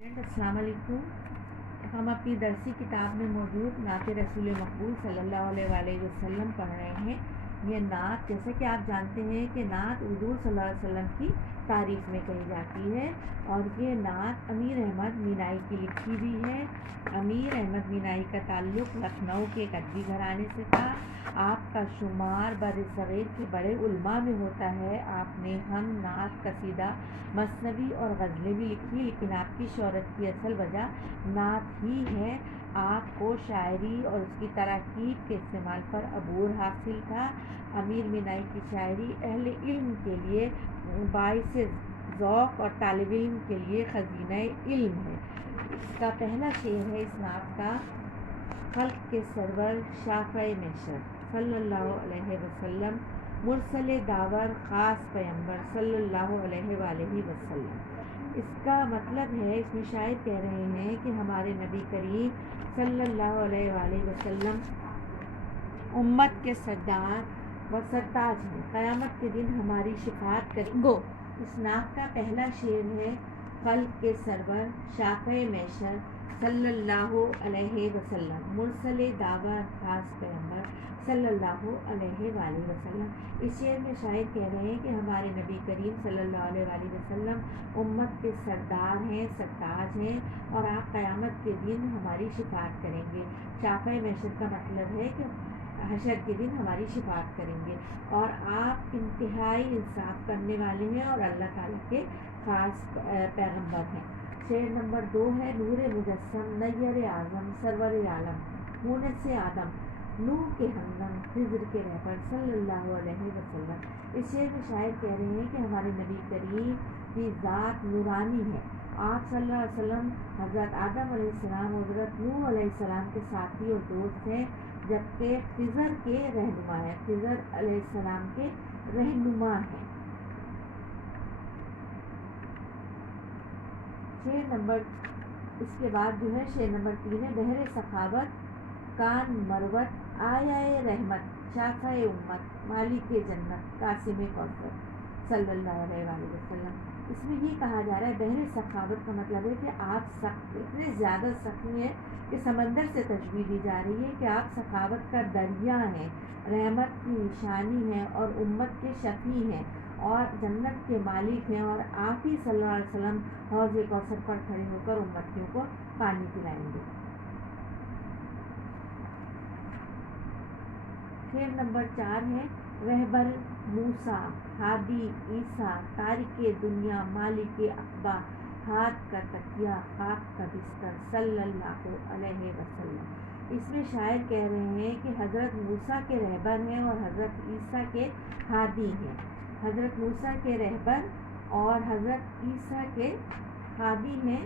السلام علیکم۔ ہم اپنی درسی کتاب میں موجود نعت رسول مقبول صلی اللہ علیہ وآلہ وسلم پڑھ رہے ہیں۔ یہ نعت جیسے کہ آپ جانتے ہیں کہ نعت حضور صلی اللہ علیہ وسلم کی تعریف میں کہی جاتی ہے، اور یہ نعت امیر احمد مینائی کی لکھی ہوئی ہے۔ امیر احمد مینائی کا تعلق لکھنؤ کے ایک ادبی گھرانے سے تھا۔ آپ کا شمار برصغیر کے بڑے علماء میں ہوتا ہے۔ آپ نے ہم نعت، قصیدہ، مثنوی اور غزلیں بھی لکھی، لیکن آپ کی شہرت کی اصل وجہ نعت ہی ہے۔ آپ کو شاعری اور اس کی تراکیب کے استعمال پر عبور حاصل تھا۔ امیر مینائی کی شاعری اہل علم کے لیے باعث ذوق اور طالب علم کے لیے خزینہ علم ہے۔ اس کا پہلا شعر ہے اس نعت کا: خلق کے سرور شافع محشر صلی اللہ علیہ وسلم، مرسل داور خاص پیمبر صلی اللہ علیہ وآلہ وسلم۔ اس کا مطلب ہے، اس میں شاعر کہہ رہے ہیں کہ ہمارے نبی کریم صلی اللہ علیہ وآلہ وسلم امت کے سردار و سرتاج ہیں، قیامت کے دن ہماری شفاعت کریں گے۔ اس نعت کا پہلا شعر ہے: خلق کے سرور شافع محشر صلی اللہ علیہ وسلم، مرسل داور خاص پیمبر صلی اللہ علیہ وآلہ وسلم۔ اس شعر میں شاعر کہہ رہے ہیں کہ ہمارے نبی کریم صلی اللہ علیہ وآلہ وسلم امت کے سردار ہیں، سرتاج ہیں، اور آپ قیامت کے دن ہماری شفاعت کریں گے۔ شافع محشر کا مطلب ہے کہ حشر کے دن ہماری شفاعت کریں گے، اور آپ انتہائی انصاف کرنے والے ہیں اور اللہ تعالیٰ کے خاص پیغمبر ہیں۔ شعر نمبر 2 ہے: نور مجسم نیر اعظم سرور عالم، مونس آدم نوح کے ہمدم خضر کے رہبر صلی اللہ علیہ وسلم۔ اس شعر میں شاعر کہہ رہے ہیں کہ ہمارے نبی کریم کی ذات نورانی ہے۔ آپ صلی اللہ علیہ وسلم حضرت آدم علیہ السلام اور حضرت نوح علیہ السلام کے ساتھی اور دوست ہیں، جبکہ خضر کے رہنما ہیں، خضر علیہ السلام کے رہنما ہیں۔ شعر نمبر اس کے بعد جو ہے شعر نمبر 3 ہے: بحر سخاوت کان مروت آیا رحمت شافع امت مالک جنت قاسم کوثر صلی اللہ علیہ وآلہ وسلم۔ اس میں یہ کہا جا رہا ہے، بحر سخاوت کا مطلب ہے کہ آپ سخت، اتنے زیادہ سخی ہیں کہ سمندر سے تشبیہ دی جا رہی ہے کہ آپ سخاوت کا دریا ہیں، رحمت کی نشانی ہیں، اور امت کے شفیع ہیں، اور جنت کے مالک ہیں، اور آپ ہی صلی اللہ علیہ وسلم حوض کوثر پر کھڑے ہو کر امتیوں کو پانی پلائیں گے۔ شعر نمبر 4 ہے: رہبر موسیٰ ہادی عیسیٰ تارک دنیا مالک عقبہ ہاتھ کا تکیہ خاک کا بستر صلی اللہ علیہ وسلم۔ اس میں شاعر کہہ رہے ہیں کہ حضرت موسیٰ کے رہبر ہیں اور حضرت عیسیٰ کے ہادی ہیں۔ حضرت موسیٰ کے رہبر اور حضرت عیسیٰ کے ہادی ہیں۔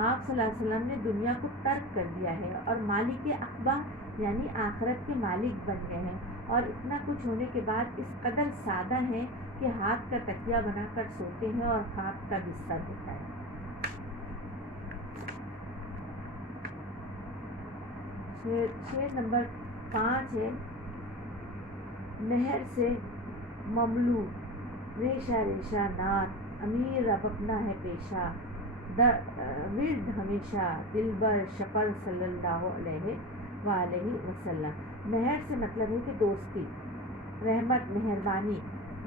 آپ صلی اللہ علیہ وسلم نے دنیا کو ترک کر دیا ہے اور مالک عقبہ یعنی آخرت کے مالک بن گئے ہیں، اور اتنا کچھ ہونے کے بعد اس قدر سادہ ہیں کہ ہاتھ کا تکیہ بنا کر سوتے ہیں اور خاک کا بستر ہوتا ہے۔ شعر نمبر 5 ہے: مہر سے مملو ریشہ ریشہ نعت امیر اب اپنا ہے پیشہ ورد ہمیشہ دلبر شپر صلی اللہ علیہ وآلہ وسلم۔ مہر سے مطلب ہے کہ دوستی، رحمت، مہربانی۔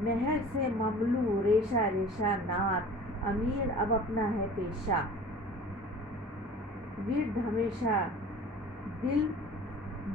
مہر سے مملو ریشہ ریشہ نعت امیر اب اپنا ہے پیشہ ورد ہمیشہ دل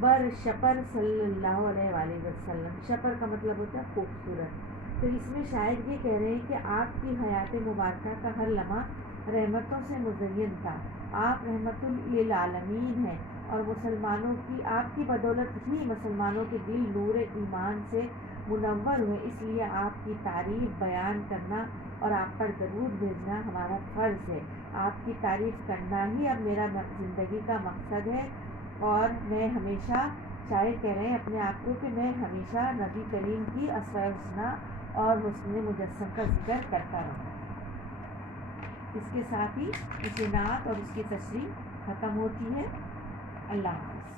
بر شپر صلی اللہ علیہ وآلہ وسلم۔ شپر کا مطلب ہوتا ہے خوبصورت۔ تو اس میں شاعر یہ کہہ رہے ہیں کہ آپ کی حیات مبارکہ کا ہر لمحہ رحمتوں سے مزین تھا۔ آپ رحمت للعالمین ہیں، اور مسلمانوں کی آپ کی بدولت ہی مسلمانوں کے دل نور ایمان سے منور ہوئے۔ اس لیے آپ کی تعریف بیان کرنا اور آپ پر درود بھیجنا ہمارا فرض ہے۔ آپ کی تعریف کرنا ہی اب میرا زندگی کا مقصد ہے، اور میں ہمیشہ، شاعر کہہ رہے ہیں اپنے آپ کو، کہ میں ہمیشہ نبی کریم کی اسماء الحسنی اور حسن مجسم کا ذکر کرتا رہوں۔ اس کے ساتھ ہی اس نعت اور اس کی تشریح ختم ہوتی ہے۔ اللہ حافظ۔